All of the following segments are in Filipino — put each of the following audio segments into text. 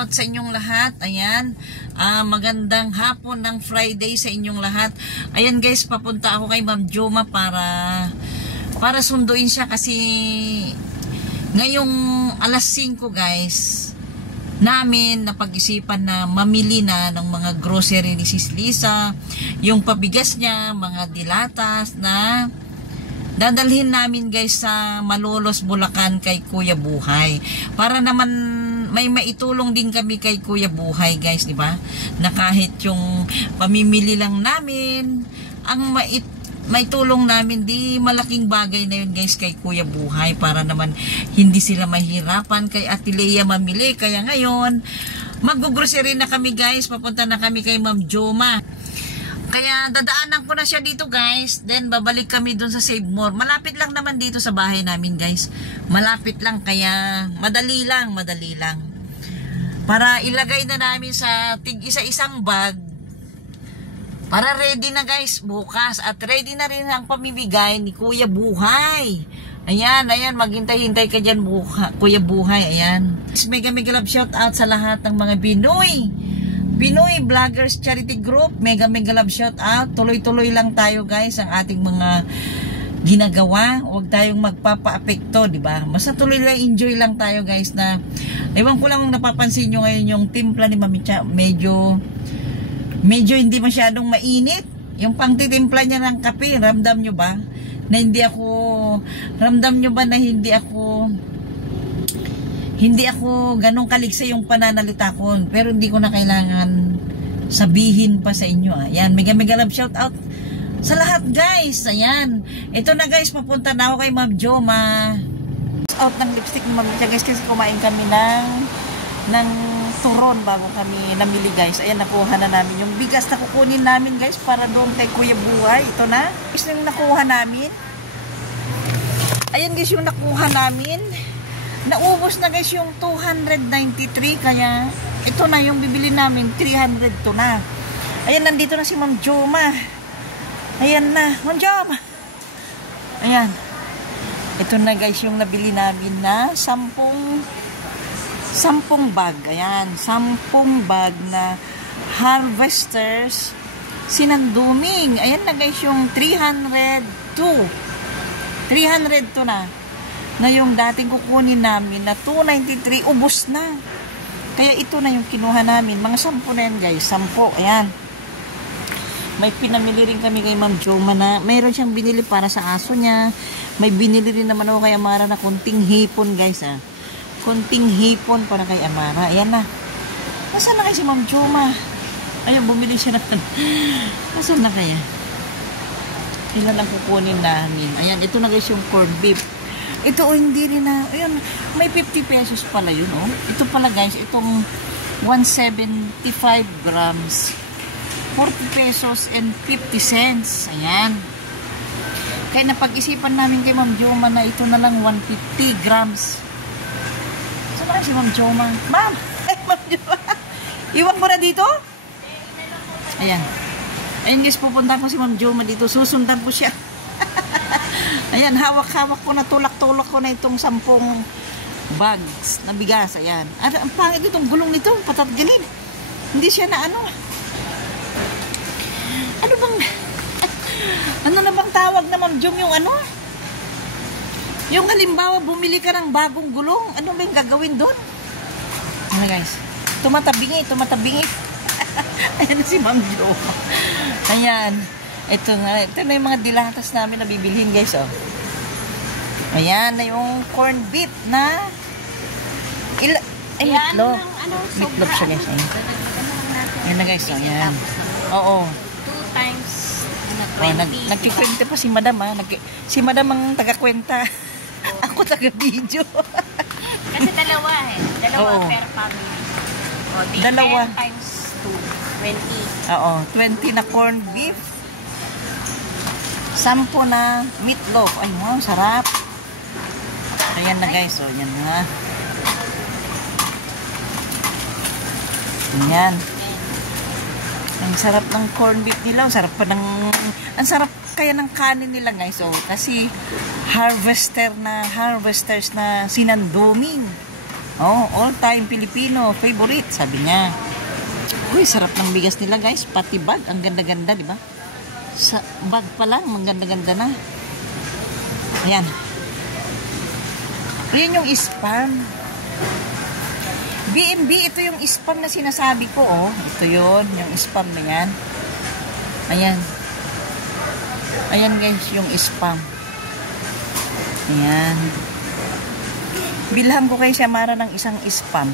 out sa inyong lahat. Ayan. Magandang hapon ng Friday sa inyong lahat. Ayan guys, papunta ako kay Ma'am Joma para sunduin siya kasi ngayong alas 5 guys, namin napag-isipan na mamili na ng mga grocery ni Sis Lisa, yung pabigas niya, mga dilatas na dadalhin namin guys sa Malolos, Bulacan kay Kuya Buhay. Para naman may maitulong din kami kay Kuya Buhay guys, di ba? Na kahit yung pamimili lang namin, ang maitulong namin, di malaking bagay na yun guys kay Kuya Buhay para naman hindi sila mahirapan kay Ate Lea mamili. Kaya ngayon, mag-grocery na kami guys, papunta na kami kay Ma'am Joma. Kaya dadaanan ko na siya dito guys. Then babalik kami dun sa Save More. Malapit lang naman dito sa bahay namin guys. Malapit lang, kaya madali lang. Para ilagay na namin sa tig-isa-isang bag. Para ready na guys bukas. At ready na rin ang pamimigay ni Kuya Buhay. Ayan, maghintay-hintay ka dyan Kuya Buhay. Ayan. Mega love shout out sa lahat ng mga Pinoy Vloggers Charity Group. Mega love shout out. Tuloy-tuloy lang tayo guys ang ating mga ginagawa. Huwag tayong magpapa-apekto, di ba? Basta tuloy lang, enjoy lang tayo guys. Na ewan ko lang kung napapansin nyo ngayon yung timpla ni Mami Cha, medyo hindi masyadong mainit. Yung pangtitimpla niya ng kape, ramdam nyo ba na hindi ako ganong kaligsa yung pananalita ko, pero hindi ko na kailangan sabihin pa sa inyo. Ayan, mega love shout out sa lahat guys. Ayan, ito na guys, papunta na ako kay Ma'am Joma. Out ng lipstick ni Ma'am guys kasi kumain kami ng turon bago kami namili guys. Ayan, nakuha na namin yung bigas na kukunin namin guys para doon kay Kuya Buhay. Ito na, yung nakuha namin. Ayan guys, yung nakuha namin. Naubos na guys yung 293, kaya ito na yung bibili namin, 300 to na. Ayan, nandito na si Ma'am Joma. Ayan na, Ma'am Joma. Ayan. Ito na guys yung nabili namin na 10 bag. Ayan, 10 bag na Harvesters sinanduming. Ayan na guys yung 302 na yung dating kukunin namin na 293, ubos na. Kaya ito na yung kinuha namin. Mga 10 na yan guys, 10. Ayan. May pinamili rin kami kay Ma'am Joma na mayroon siyang binili para sa aso niya. May binili rin naman ako kay Amara na kunting hipon guys. Kunting hipon para kay Amara. Ayan na. Nasaan na kaya si Ma'am Joma? Ayan, bumili siya na. Nasaan na kaya? Ilan ang kukunin namin? Ayan, ito na guys yung corned beef. Ito hindi rin na, ayun, may 50 pesos pala yun, oh. Ito pala guys, itong 175 grams, 40 pesos and 50 cents. Ayan. Kaya napag-isipan namin kay Ma'am Joma na ito na lang 150 grams. Saan na si Ma'am Joma? Ma'am! Ma'am Joma! Iwan mo na dito? Ayan. Ayun guys, pupunta ko si Ma'am Joma dito. Susundan ko siya. Ayan, hawak-hawak ko na, tulak-tulak ko na itong 10 bags na bigas. Ayan. Ang pangit itong gulong nito, patatgilid. Hindi siya na ano na bang tawag na Ma'am Jom yung ano? Yung halimbawa, bumili ka ng bagong gulong, ano ba yung gagawin doon? Ano guys? Tumatabingi. Ayan si Ma'am Jom. Ayan. Ito na yung mga dilatas namin na bibilhin guys, oh. Ayan na yung corned beef na meatloaf. Meatloaf siya guys. Ayan na guys, oh. Ayan. Oo. 2 times 20. Nagkikwenta pa si Madam, ha. Si Madam ang taga-kwenta. Ako taga-video. Kasi dalawa per family. O, dalawa. 10 times 2, 20. Oo, 20 na corned beef. 10 na meatloaf. Ay, wow, sarap. Ayan na guys, oh, yan na. Ayan. Ang sarap ng corned beef nila. Ang sarap sarap kaya ng kanin nila guys, oh. Kasi harvesters na sinanduming. Oh, all-time Filipino favorite, sabi niya. Uy, sarap ng bigas nila, guys. Pati bag, ang ganda-ganda, di ba? Sa bag pa lang, ang ganda-ganda na. Ayan. Ayan yung spam. B&B, ito yung spam na sinasabi ko, oh. Ito yun, yung spam na yan. Ayan. Ayan, guys, yung spam. Ayan. Bilhan ko kay Xiomara ng isang spam.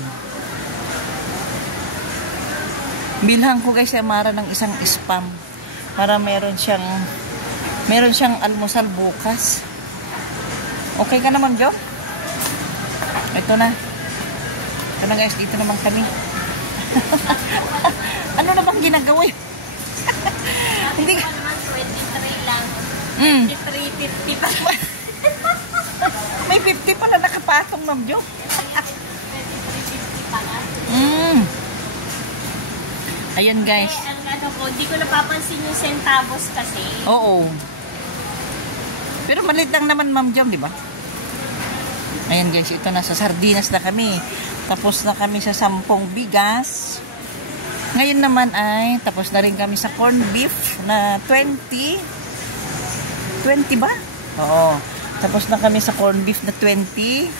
Bilhan ko kay Xiomara ng isang spam para meron siyang almusal bukas. Okay ka naman, Jo? Ito na. Ito na, guys, dito naman kami. Ano na bang ginagawa? Hindi ka 23 lang. 23.50 pa. May 50 pala nakapatong, Ma'am Jo. 23.50 pa nga. Ayan, guys. Ang ano ko, hindi ko napapansin yung centavos kasi. Oo. Pero maliit lang naman, Ma'am Jo, di ba? Ayan, guys, ito na sa sardinas na kami. Tapos na kami sa 10 bigas. Ngayon naman ay tapos na rin kami sa corned beef na 20. 20 ba? Oo. Tapos na kami sa corned beef na 20.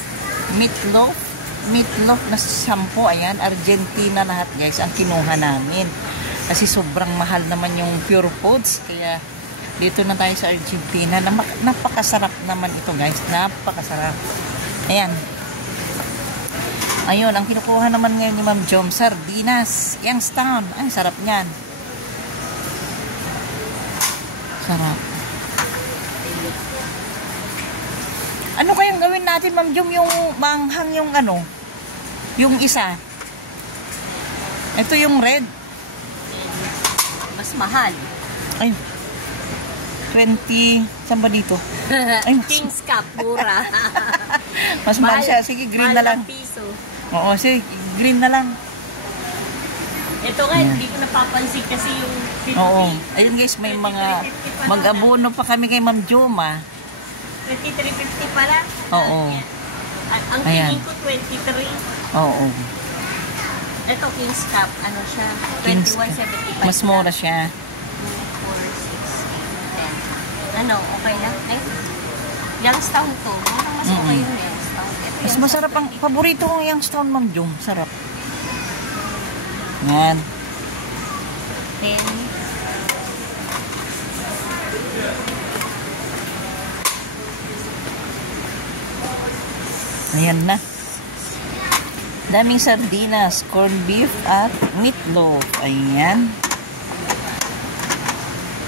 Meatloaf na 10. Ayan, Argentina lahat, guys, ang kinuha namin. Kasi sobrang mahal naman yung Pure Foods. Kaya dito na tayo sa Argentina. Napakasarap naman ito, guys. Napakasarap. Ayan. Ayun, ang kinukuha naman ngayon ni Ma'am Jom, sardinas. Youngstown. Ay, sarap niyan. Sarap. Ano kayang gawin natin, Ma'am Jom, yung manghang yung ano? Yung isa. Ito yung red. Mas mahal. Ay. 20. Saan ba dito? Ay, King's Cup, mura. mas mahal siya. Sige, green na lang. Piso. Oo, sige, green na lang. Ito nga, hindi ko napapansin kasi yung 50. Oo. Ayun, guys, may mga mag-abono pa kami kay Ma'am Joma. 23.50 pala. Oo. At ang Ayan. tingin ko 23. Oo. Ito King's Cup, ano siya? King's 21.75. Mas mura siya. 2, 4, 6, 10. Ano, okay lang? Ay, Youngstown to. Parang mas okay yung Youngstown. Ito Mas masarap ang paborito kong Youngstown, Ma'am Jom. Sarap. Yan. 10. Ayan na. Daming sardinas, corned beef, at meatloaf. Ayan.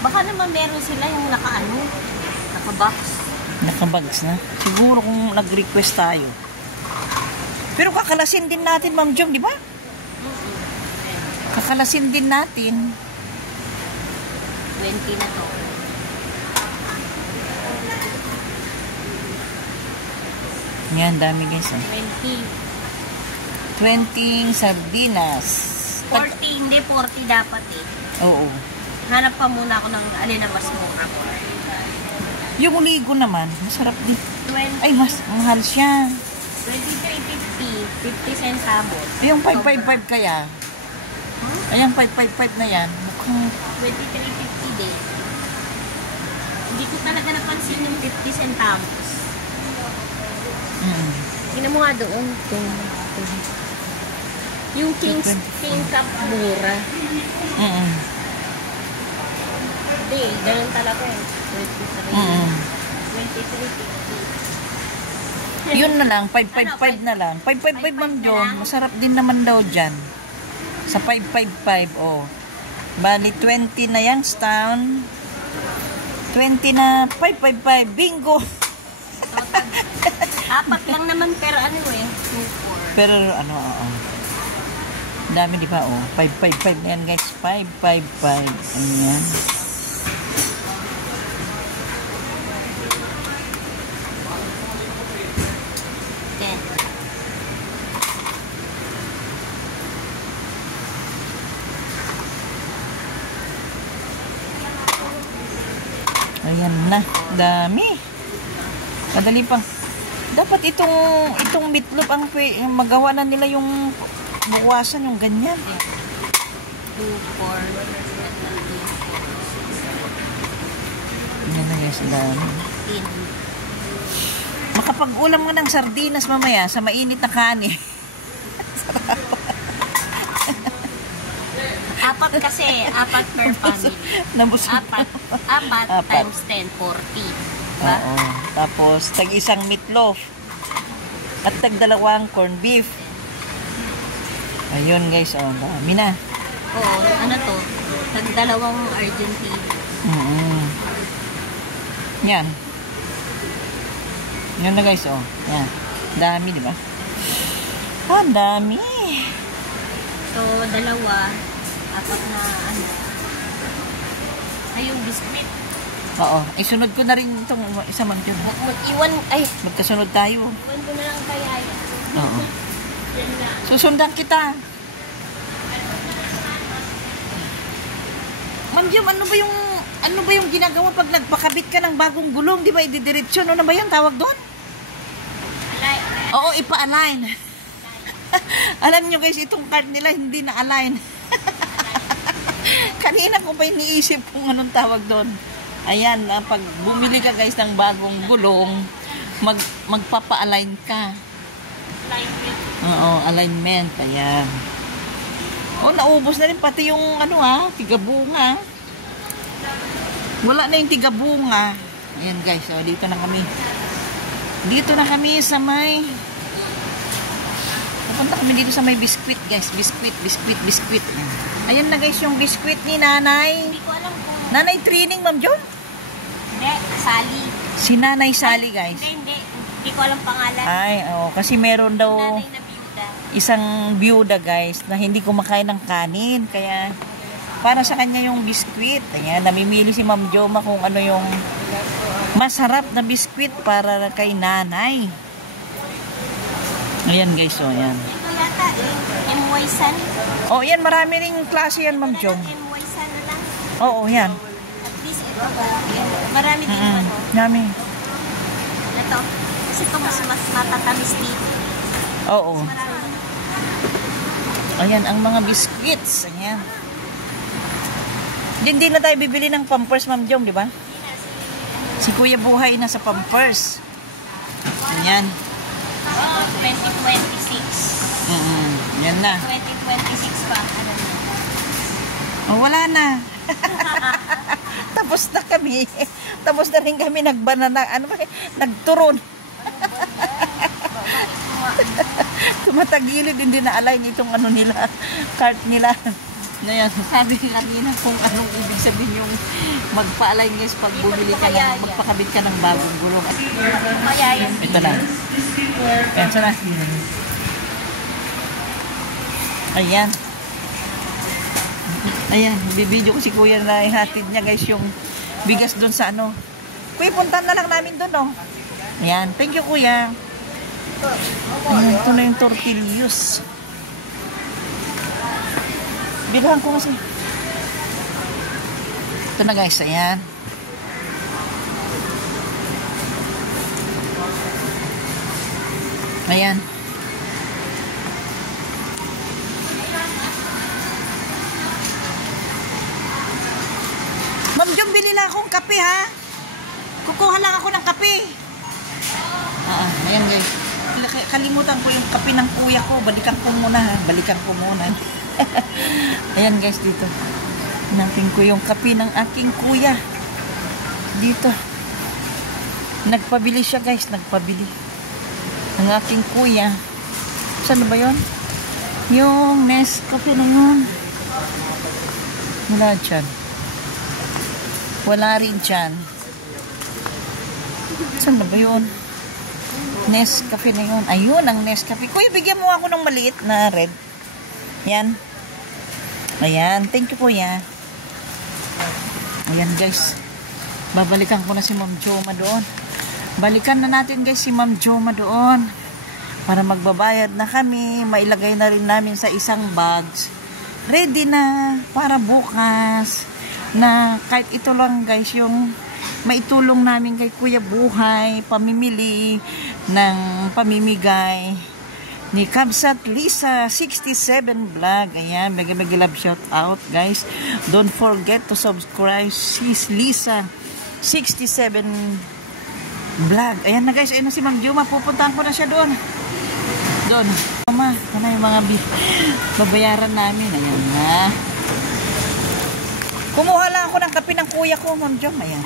Baka naman meron sila yung naka-box. Nakabags na. Siguro kung nag-request tayo. Pero kakalasin din natin, Ma'am Jom, di ba? Kakalasin din natin. 20 na to. Yan, dami, guys. 20. 20 sardinas. 40, hindi 40 dapat eh. Oo. Hanap pa muna ako ng alin na mas mura. Yung uligo naman, masarap din. 20. Ay, mas mahal siya. 23.50. 50 centavos. Yung 555 kaya? Ay, yung 555 na yan, mukhang 23.50 din. Hindi ko talaga napansin yung 50 centavos. Tingnan mo nga doon. Yung King Cup mura. Hindi, ganun talaga eh. 23. 23.50. yun na lang, 555 na lang. 555, Ma'am Jo, masarap din naman daw dyan. Sa 555, oh. Bali, 20 na Youngstown. 20 na 555. Bingo! Apat lang naman pero ano eh. 2, 4. Pero ano, oo. Dami, di ba, oh. 555 na yan, guys. 555. Ayan. Ayan na. Dami. Madali pa. Dapat itong meatloaf ang magawa na nila yung buwasan yung ganyan. 2, 4, Yan na guys, dami. 15. Makapag-ulam nga ng sardinas mamaya sa mainit na kanin. Apat kasi, apat per family. Apat times 10, 40. Diba? Oo. Tapos, tag-isang meatloaf. At tag-dalawang corned beef. Ayun guys, oh, dami na. Oo, ano to? Tag-dalawang Argentine. Yan. Yan na guys, oh. Yan. Dami, di ba? Ah, dami. So, dalawa, apat na ano. Ay, yung biscuit. Oo. Isunod ko na rin itong isa man yun. Magkasunod tayo. Iwan ko na lang kaya yan. Oo. Susundan kita. Ma'am Jom, ano ba yung ginagawa pag nagpakabit ka ng bagong gulong? Di ba ididiretsyon? Ano ba yan tawag doon? Align. Oo, ipa-align. Alam nyo guys, itong cart nila hindi na-align. Kanina ko pa iniisip kung anong tawag doon. Ayan, pag bumili ka guys ng bagong gulong, magpapa-align ka. Alignment. Oo, alignment. Ayan. Oh, naubos na rin pati yung tigabunga. Wala na yung tigabunga. Ayan guys, oh, dito na kami. Dito na kami sa may... Napunta kami dito sa may biskuit guys. Biskuit. Ayan na guys yung biskuit ni Nanay. Hindi ko alam kung... Nanay Training, Ma'am John? Hindi, Sally. Si Nanay Sally guys. Hindi. Hindi ko alam pangalan. Ay, oh, kasi meron daw Nanay na byuda. isang byuda guys na hindi kumakain ng kanin. Kaya para sa kanya yung biskuit. Ayan, namimili si Ma'am Joma kung ano yung masarap na biskuit para kay Nanay. Ayan guys, oh, ayan. Ito yata, M.Y. San. Oh, yan, marami ring klase yan, Ma'am Jom. M.Y. San na lang. Oo, yan. At least ito ba? Marami din ano. Dami. Ito. Kasi ito mas matatamis dito. Oo. Marami. Ayan, ang mga biscuits. Ayan. Hindi na tayo bibili ng Pampers, Ma'am Jom, di ba? Si Kuya Buhay na sa Pampers. Ayan. 2026. Yan na. 2026 pa. Ano na? Oh, wala na. Tapos na kami. Tapos na rin kami nagbanana. Ano ba? Nagturon. Tumatagilid, hindi na-align itong ano nila. Cart nila. Ngayon, sabi kanina kung anong ibig sabihin yung magpa-align guys pag bumili ka ng, magpakabit ka ng bagong gulong. Kaya yan. Ito na. Ayan, sana. Ayan. Ayan, bibidyo ko si Kuya na ihatid niya guys yung bigas doon sa ano. Kuya, puntan na lang namin doon, oh. Ayan, thank you Kuya. Ayan, ito na yung tortillos. Bilhan ko kasi. Ito na guys, ayan. Ayan. Ma'am Jom, bili lang akong kape ha. Kukuha lang ako ng kape. Ayan guys. Kalimutan ko yung kape ng kuya ko. Balikan ko muna ha. Balikan ko muna. Ayan guys, dito. Hanapin ko yung kape ng aking kuya. Dito. Nagpabili siya guys. Nagpabili. Ang aking kuya. Saan ba yun? Yung Nescafe na yun. Wala dyan. Wala rin dyan. Saan ba yun? Nescafe na yun. Ayun ang Nescafe. Kuya, bigyan mo ako ng maliit na red. Yan. Ayan. Thank you, Kuya. Ayan, guys. Babalikan ko na si Ma'am Joma doon. Balikan na natin, guys, si Ma'am Joma doon. Para magbabayad na kami. Mailagay na rin namin sa isang bags. Ready na para bukas. Na kahit ito lang, guys, yung maitulong namin kay Kuya Buhay, pamimili ng pamimigay ni Kabsat Lisa 67 Vlog. Ayan, mega love shout out guys. Don't forget to subscribe sis Lisa 67 Vlog. Ayan na guys, ayun na si Ma'am Juma. Pupuntahan ko na siya doon. Mama, ano yung mga babayaran namin. Ayan na. Kumuha lang ako ng kape ng kuya ko, Ma'am Jom. Ayan.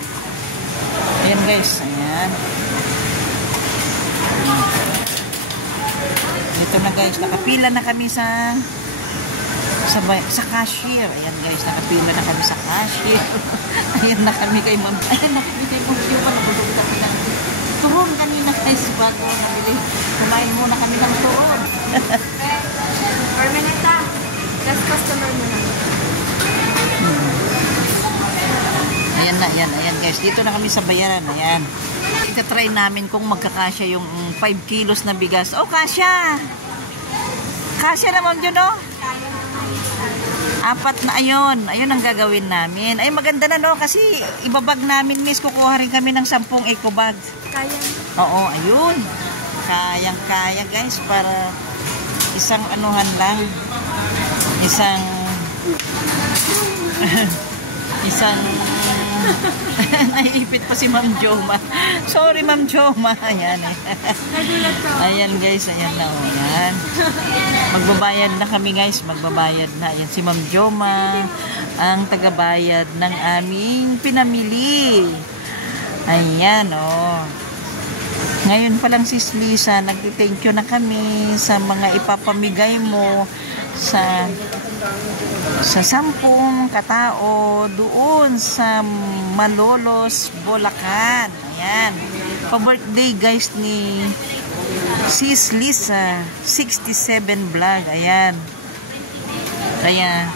Ayan guys, ayan. Dito na guys, nakapila na kami sa cashier. Ayan guys, nakapila na kami sa cashier. Ayan na kami kay Ma'am. Ayan na kami kay Ma'am Jom. Nabulog kami ng turon kanina guys, bago nabili. Kumain muna kami ng turon. Permanenta, last customer mo na. Ayan guys, dito na kami sa bayaran. Ayan. Ita-try namin kung magkakasya yung 5 kilos na bigas. Oh, kasya! Kasya na, Ma'am Jun, no? 4 na, ayun ang gagawin namin. Ay, maganda na, no? Kasi ibabag namin, miss, kukuha rin kami ng 10 eco bags. Kaya. Oo, ayun. Kayang-kaya, guys, para isang anuhan lang. Isang naiipit pa si Ma'am Joma. Sorry, Ma'am Joma. Ayan eh. Ayan guys, ayan na. Ayan. Magbabayad na kami guys. Magbabayad na. Ayan si Ma'am Joma, ang tagabayad ng aming pinamili. Ayan o. Ngayon pa lang sis Lisa, nagti-thank you na kami sa mga ipapamigay mo sa 10 katao doon sa Malolos, Bulacan. Ayan. Pa-birthday guys ni sis Lisa 67 Vlog. Ayan. Kaya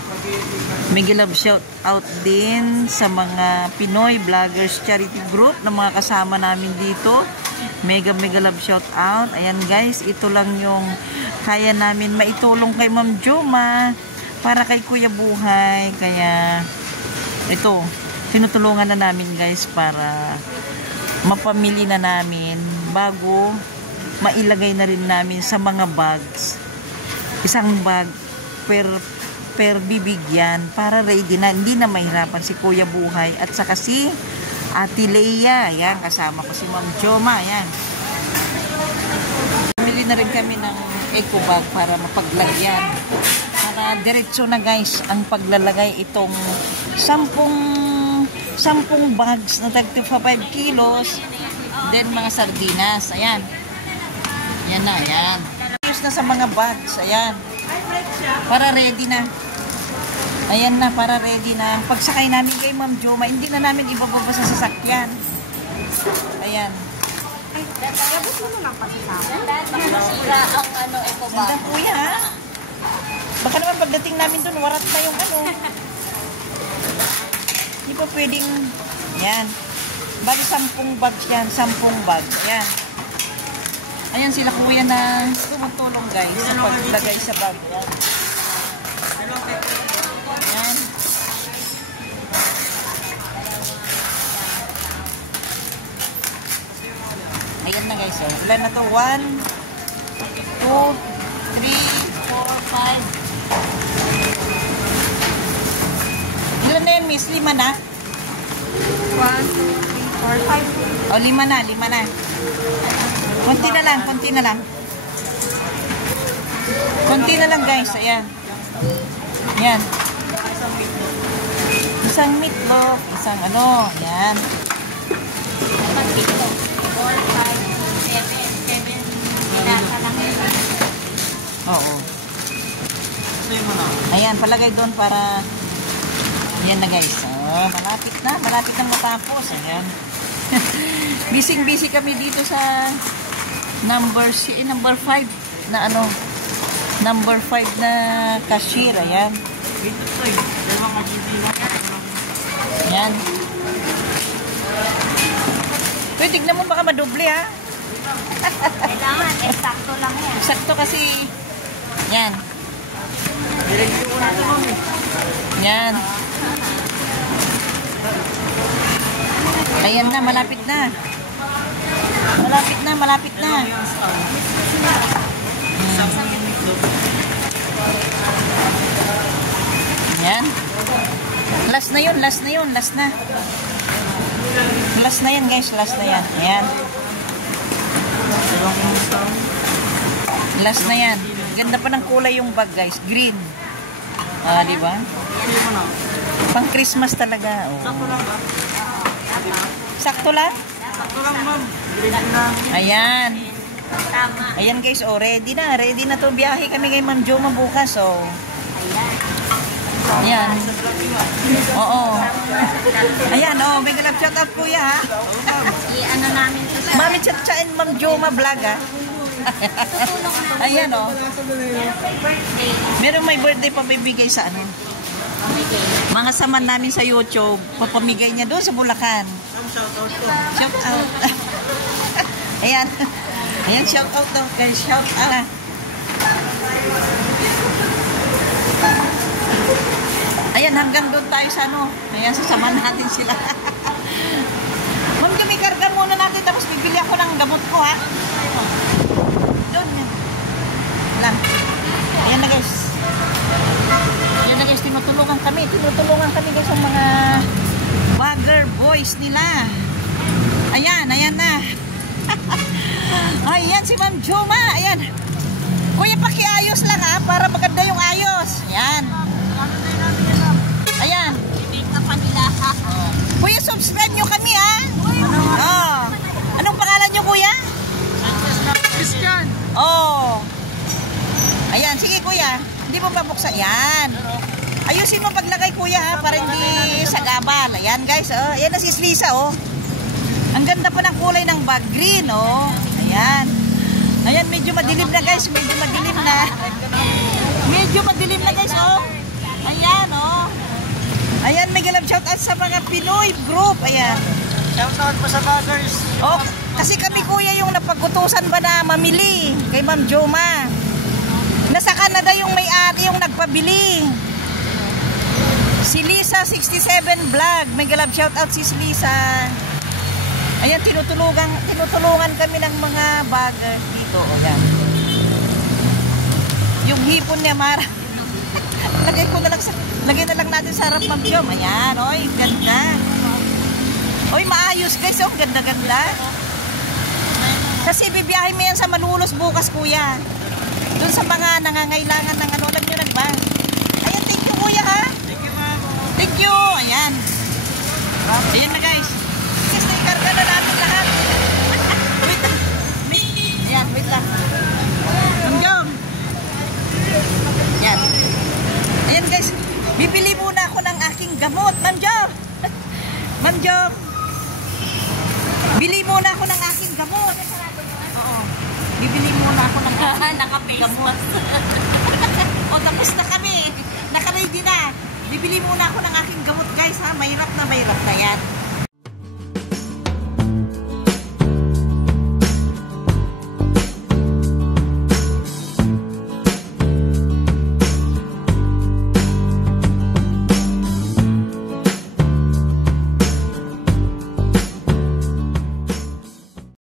mega love shout out din sa mga Pinoy Vloggers Charity Group na mga kasama namin dito. Mega love shout out. Ayan guys, ito lang yung kaya namin maitulong kay Ma'am Joma para kay Kuya Buhay. Kaya ito, tinutulungan na namin guys para mapamili na namin bago mailagay na rin namin sa mga bags. Isang bag per bibigyan para ready na, hindi na mahirapan si Kuya Buhay at saka si Ate Leia. Ayan, kasama ko si Ma'am Joma. Ayan. Pamili na rin kami ng eco bag para mapaglagyan. Para diretso na guys ang paglalagay itong 10 bags na tag 5 kilos. Then mga sardinas. Ayan. Ayan na, ayan. Use na sa mga bags. Ayan. Para ready na. Ayan na, para ready na. Pagsakay namin kay Ma'am Joma, hindi na namin ibababa sa sasakyan. Ayan. Gabot mo na lang pati sa akin. Masira ang eco bag. Sandang kuya, ha? Baka naman pagdating namin dun, warat na yung Hindi pa pwedeng, yan. Bali 10 bags yan, 10 bags. Ayan. Ayan sila kuya na tumutulong guys sa paglagay sa bag. Ayan. Ayan. Ayan na guys. Oh. Ilan na to? 1, 2, 3, 4, 5. Ilan na yan, miss? 5 na? 1, 2, 3, 4, 5. O, 5 na, 5 na. Konti na lang, konti na lang. Konti na lang guys, ayan. Ayan. Isang meatloaf, isang ayan. 4, 5, 7. Oo. Ayan, palagay doon para, ayan na guys. Oh, malapit na matapos. Ayan. Busy kami dito sa number 5 na number 5 na cashier. Ayan. Ayan. Uy, tignan mo baka madoble ha. Kailangan, eksakto lang yan. Eksakto kasi, yan. Yan. Ayan na, malapit na. Malapit na, malapit na. Ayan. Last na yun, last na yun, last na. Last na yan guys, last na yan. Ayan. Last na yan. Ganda pa ng kulay yung bag guys, green. Ah, di ba? Pang Christmas talaga. Oh. Sakto lang? Sakto lang, ma'am. Ayan. Tama. Ayan guys, oh, ready na. Ready na to. Biyahe kami kay Ma'am Joma bukas, oh. Ayan. Oo. Ayan, oh. May galap shout out kuya, ha? I-ano namin to sa... Mami Chacha and Ma'am Joma vlog, ha? Ayan, oh. birthday. Meron may birthday pa bibigay sa ano? Mga saman namin sa YouTube. Papamigay niya doon sa Bulacan. Shout out. Ayan. Ayan, shout out daw. Shout out. Ayan, hanggang doon tayo sa ano. Ayan, sasamahan natin sila. Ma'am, karga muna natin. Tapos bibili ako ng gamot ko, ha? Doon. Lang. Ayan na, guys. Ayan na, guys. Tinutulungan kami. Tinutulungan kami, guys, ang mga bagger boys nila. Ayan, ayan na. Ayan si Ma'am Joma. Ayan. Kuya, pakiayos lang, ha? Para maganda yung ayos. Ayan. Ayan. Tingnan pa nila, ha? Kuya, subscribe nyo kami, ha? Oh. Anong pangalan nyo, kuya? Christian. Oh. Ayan, sige, kuya. Hindi mo babuksan. Ayan. Ayusin mo paglagay, kuya, ha? Para hindi sagabal. Ayan, guys. Oh. Ayan na si Lisa, oh. Ang ganda pa ng kulay ng bag. Green, oh. Ayan. Ayan, medyo madilim na, guys. Medyo madilim na. Medyo madilim na, guys, oh. Ayan, oh. Ayan, may galab shoutout sa mga Pinoy group. Ayan. Shoutout pa sa baggers. Oh, kasi kami, kuya, yung napagutusan ba na mamili kay Ma'am Joma. Nasa Canada yung may-ari yung nagpabili. Si Lisa 67 vlog. May galab shoutout si Lisa. Ayan, tinutulungan kami ng mga bagger dito. Ayan. Yung hipon niya, Mara. Lagay na lang natin sa harap, Ma'am Jom. Ayan, oy, ganda. Oy, maayos guys, oh, ganda-ganda. Kasi bibiyahe mo yan sa Malolos bukas, kuya. Doon sa mga nangangailangan ng ano, alam nyo na ba? Ayan, thank you, kuya, ha? Thank you, ma'am. Thank you. Ayan. Ayan na, guys. Kasi ikarga na natin lahat. Wait lang. Ayan, wait lang. Ma'am Jom. Ayan. Ayan, guys. Bibili muna ako ng aking gamot. Ma'am Jom. Ma'am Jom. Bili muna ako ng aking gamot. Oo. Bibili muna ako ng aking gamot. O, tapos na kami. Naka-ready na. Bibili muna ako ng aking gamot, guys, ha. Mahirap na yan.